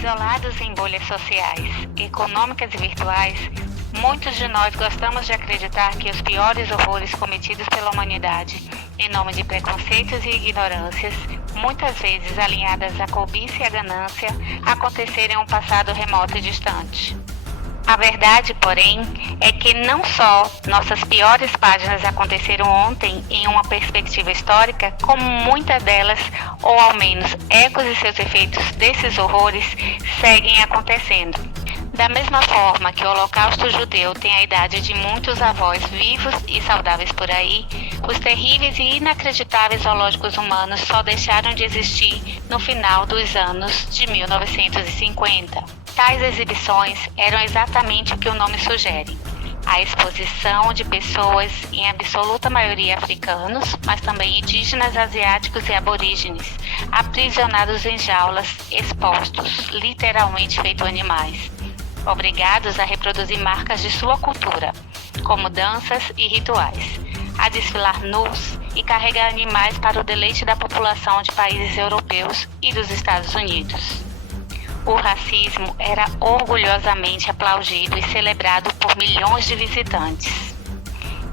Isolados em bolhas sociais, econômicas e virtuais, muitos de nós gostamos de acreditar que os piores horrores cometidos pela humanidade, em nome de preconceitos e ignorâncias, muitas vezes alinhadas à cobiça e à ganância, aconteceram em um passado remoto e distante. A verdade, porém, é que não só nossas piores páginas aconteceram ontem em uma perspectiva histórica, como muitas delas, ou ao menos ecos e seus efeitos desses horrores, seguem acontecendo. Da mesma forma que o Holocausto judeu tem a idade de muitos avós vivos e saudáveis por aí, os terríveis e inacreditáveis zoológicos humanos só deixaram de existir no final dos anos de 1950. Tais exibições eram exatamente o que o nome sugere: a exposição de pessoas, em absoluta maioria africanos, mas também indígenas, asiáticos e aborígenes, aprisionados em jaulas, expostos, literalmente feito animais, obrigados a reproduzir marcas de sua cultura, como danças e rituais, a desfilar nus e carregar animais para o deleite da população de países europeus e dos Estados Unidos. O racismo era orgulhosamente aplaudido e celebrado por milhões de visitantes.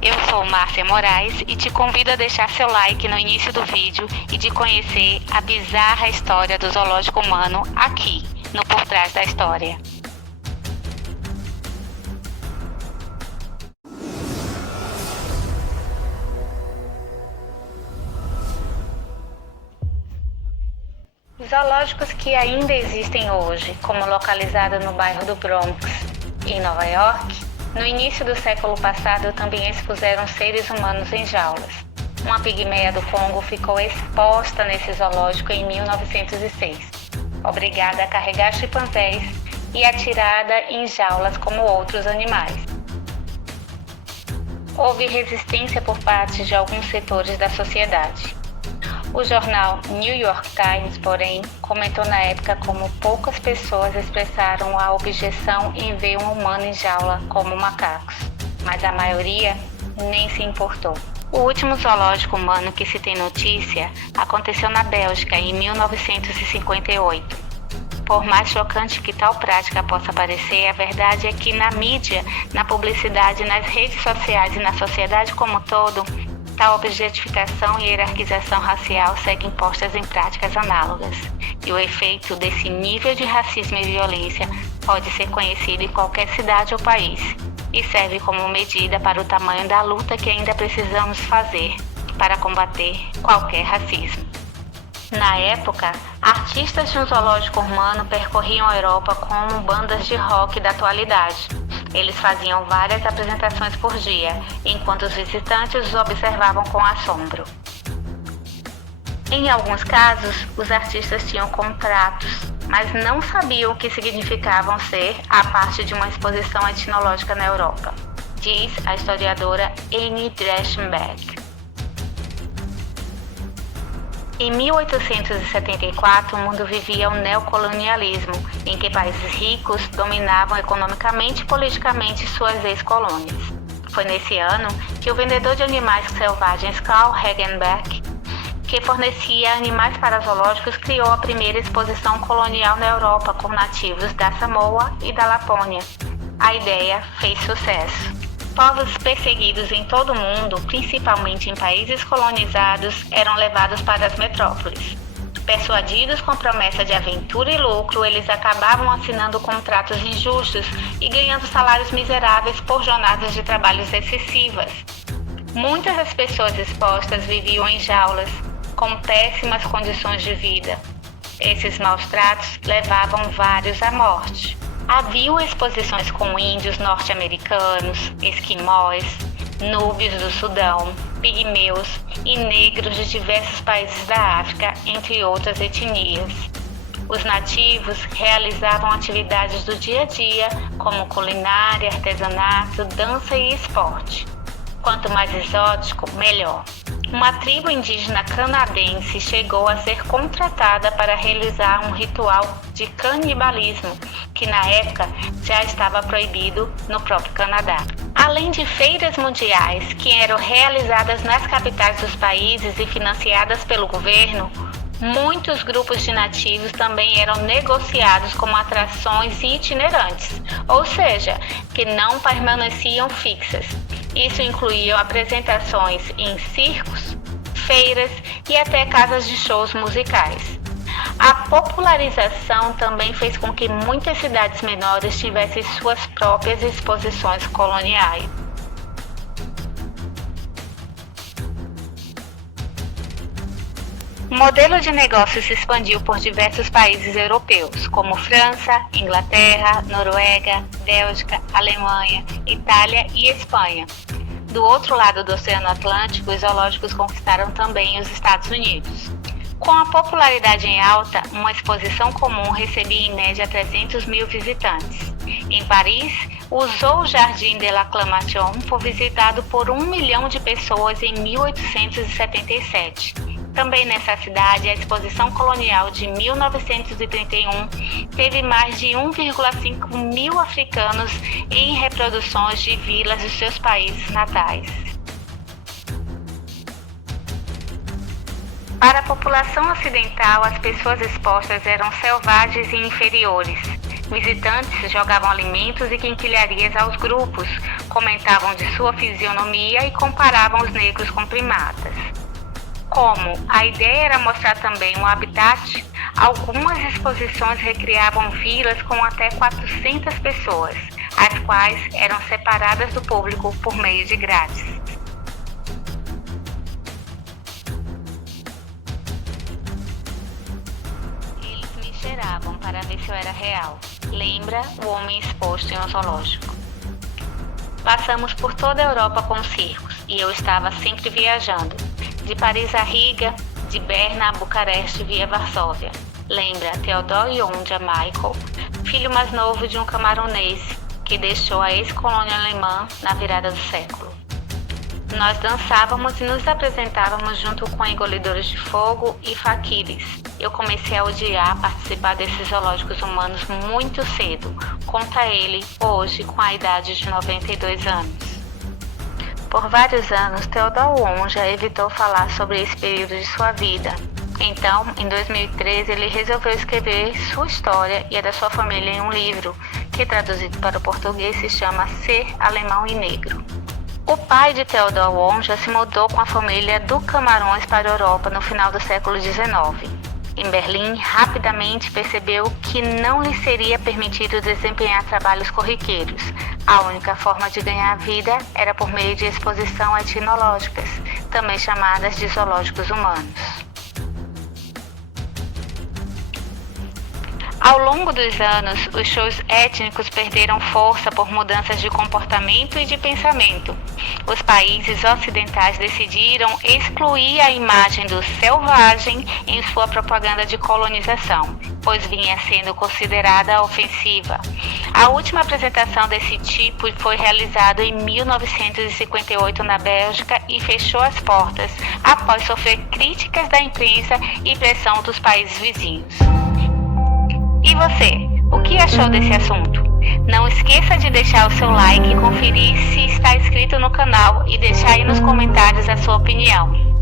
Eu sou Márcia Moraes e te convido a deixar seu like no início do vídeo e de conhecer a bizarra história do zoológico humano aqui, no Por Trás da História. Zoológicos que ainda existem hoje, como localizado no bairro do Bronx, em Nova York, no início do século passado também expuseram seres humanos em jaulas. Uma pigmeia do Congo ficou exposta nesse zoológico em 1906, obrigada a carregar chimpanzés e atirada em jaulas como outros animais. Houve resistência por parte de alguns setores da sociedade. O jornal New York Times, porém, comentou na época como poucas pessoas expressaram a objeção em ver um humano em jaula como macacos, mas a maioria nem se importou. O último zoológico humano que se tem notícia aconteceu na Bélgica em 1958. Por mais chocante que tal prática possa parecer, a verdade é que na mídia, na publicidade, nas redes sociais e na sociedade como um todo, tal objetificação e hierarquização racial seguem postas em práticas análogas, e o efeito desse nível de racismo e violência pode ser conhecido em qualquer cidade ou país, e serve como medida para o tamanho da luta que ainda precisamos fazer para combater qualquer racismo. Na época, artistas de um zoológico humano percorriam a Europa como bandas de rock da atualidade. Eles faziam várias apresentações por dia, enquanto os visitantes os observavam com assombro. Em alguns casos, os artistas tinham contratos, mas não sabiam o que significavam ser a parte de uma exposição etnológica na Europa, diz a historiadora Annie Dreschenberg. Em 1874, o mundo vivia um neocolonialismo, em que países ricos dominavam economicamente e politicamente suas ex-colônias. Foi nesse ano que o vendedor de animais selvagens Carl Hagenbeck, que fornecia animais para zoológicos, criou a primeira exposição colonial na Europa com nativos da Samoa e da Lapônia. A ideia fez sucesso. Povos perseguidos em todo o mundo, principalmente em países colonizados, eram levados para as metrópoles. Persuadidos com promessa de aventura e lucro, eles acabavam assinando contratos injustos e ganhando salários miseráveis por jornadas de trabalhos excessivas. Muitas das pessoas expostas viviam em jaulas, com péssimas condições de vida. Esses maus tratos levavam vários à morte. Havia exposições com índios norte-americanos, esquimós, núbios do Sudão, pigmeus e negros de diversos países da África, entre outras etnias. Os nativos realizavam atividades do dia a dia, como culinária, artesanato, dança e esporte. Quanto mais exótico, melhor. Uma tribo indígena canadense chegou a ser contratada para realizar um ritual de canibalismo, que na época já estava proibido no próprio Canadá. Além de feiras mundiais que eram realizadas nas capitais dos países e financiadas pelo governo, Muitos grupos de nativos também eram negociados como atrações itinerantes, ou seja, que não permaneciam fixas. Isso incluía apresentações em circos, feiras e até casas de shows musicais. A popularização também fez com que muitas cidades menores tivessem suas próprias exposições coloniais. O modelo de negócio se expandiu por diversos países europeus, como França, Inglaterra, Noruega, Bélgica, Alemanha, Itália e Espanha. Do outro lado do Oceano Atlântico, os zoológicos conquistaram também os Estados Unidos. Com a popularidade em alta, uma exposição comum recebia em média 300 mil visitantes. Em Paris, o Zoo Jardin de l'Acclamation foi visitado por 1 milhão de pessoas em 1877. Também nessa cidade, a Exposição Colonial de 1931 teve mais de 1,5 mil africanos em reproduções de vilas dos seus países natais. Para a população ocidental, as pessoas expostas eram selvagens e inferiores. Visitantes jogavam alimentos e quinquilharias aos grupos, comentavam de sua fisionomia e comparavam os negros com primatas. Como a ideia era mostrar também um habitat, algumas exposições recriavam vilas com até 400 pessoas, as quais eram separadas do público por meio de grades. Eles me cheiravam para ver se eu era real. Lembra o homem exposto em um zoológico. Passamos por toda a Europa com circos e eu estava sempre viajando. De Paris a Riga, de Berna a Bucareste via Varsóvia. Lembra Theodore Yonja Michael, filho mais novo de um camaronês que deixou a ex-colônia alemã na virada do século. Nós dançávamos e nos apresentávamos junto com engolidores de fogo e faquires. Eu comecei a odiar participar desses zoológicos humanos muito cedo, conta ele, hoje com a idade de 92 anos. Por vários anos, Theodore Yonja evitou falar sobre esse período de sua vida. Então, em 2013, ele resolveu escrever sua história e a da sua família em um livro, que traduzido para o português se chama Ser Alemão e Negro. O pai de Theodore Yonja se mudou com a família do Camarões para a Europa no final do século XIX. Em Berlim, rapidamente percebeu que não lhe seria permitido desempenhar trabalhos corriqueiros. A única forma de ganhar vida era por meio de exposições etnológicas, também chamadas de zoológicos humanos. Ao longo dos anos, os shows étnicos perderam força por mudanças de comportamento e de pensamento. Os países ocidentais decidiram excluir a imagem do selvagem em sua propaganda de colonização, pois vinha sendo considerada ofensiva. A última apresentação desse tipo foi realizada em 1958 na Bélgica e fechou as portas após sofrer críticas da imprensa e pressão dos países vizinhos. E você, o que achou desse assunto? Não esqueça de deixar o seu like, conferir se está inscrito no canal e deixar aí nos comentários a sua opinião.